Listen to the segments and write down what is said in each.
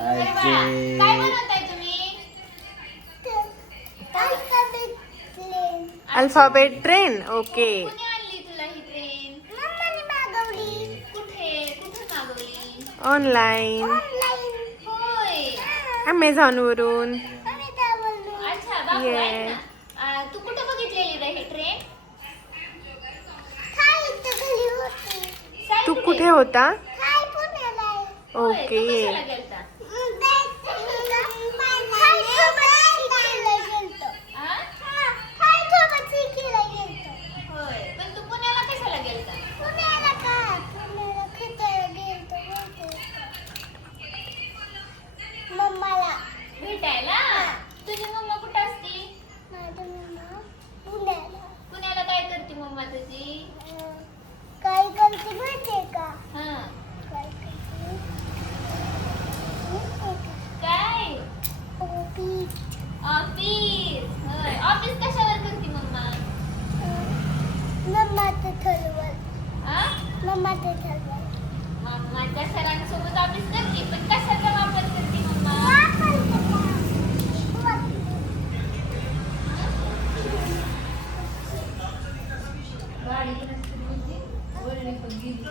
काय बनवताय तुम्ही? Alphabet train. ओके. कोणी आणली तुला ही ट्रेन? मम्माने मागवली. कुठे मागवली? ऑनलाईन. होय. अमेझॉन वरून. अच्छा बाबू ऐक ना. तू कुठे बघितलेली रे ही ट्रेन? तू कुठे होता? होय, तू ओके. कशाला गेलता? आ? होय, पण तू पुण्याला कशाला गेलता? मम्माला भेटायला? तुझी मम्मा कुठे असती? पुण्याला काय करते मम्मा तुझी? काय करते माहितीये का? हा. काय करते? काय? ऑफिस. ऑफिस. होय, ऑफिस कशाला करते मम्मा? मम्माचं ठरवलं. आ? मम्माचं ठरवलं. मम्माच्या सरांसोबत ऑफिस करते, पण कशाचा वापर करते मम्मा? गाडी पण असते तुझी? बोलली पण गेली.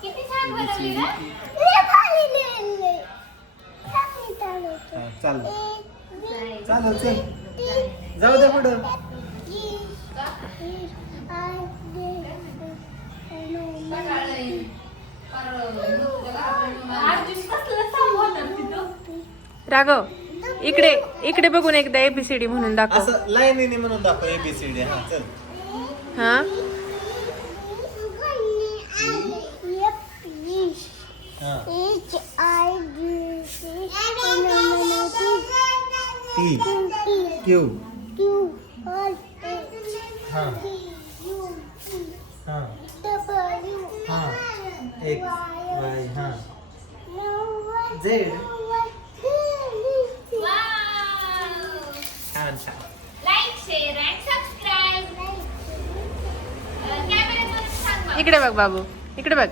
किती छान बनवली ना? चाल चल जाऊ दे पुढं. राघव, इकडे इकडे बघून एकदा ABCD म्हणून दाखव. असं लाईनीने म्हणून दाखव ABCD. हा चल. हा. हा. P Q. हा. हा. हा. X Y. हा. Z. छान छान. Like share and subscribe. Camera सांग इकडे बघ बाबू, इकडे बघ.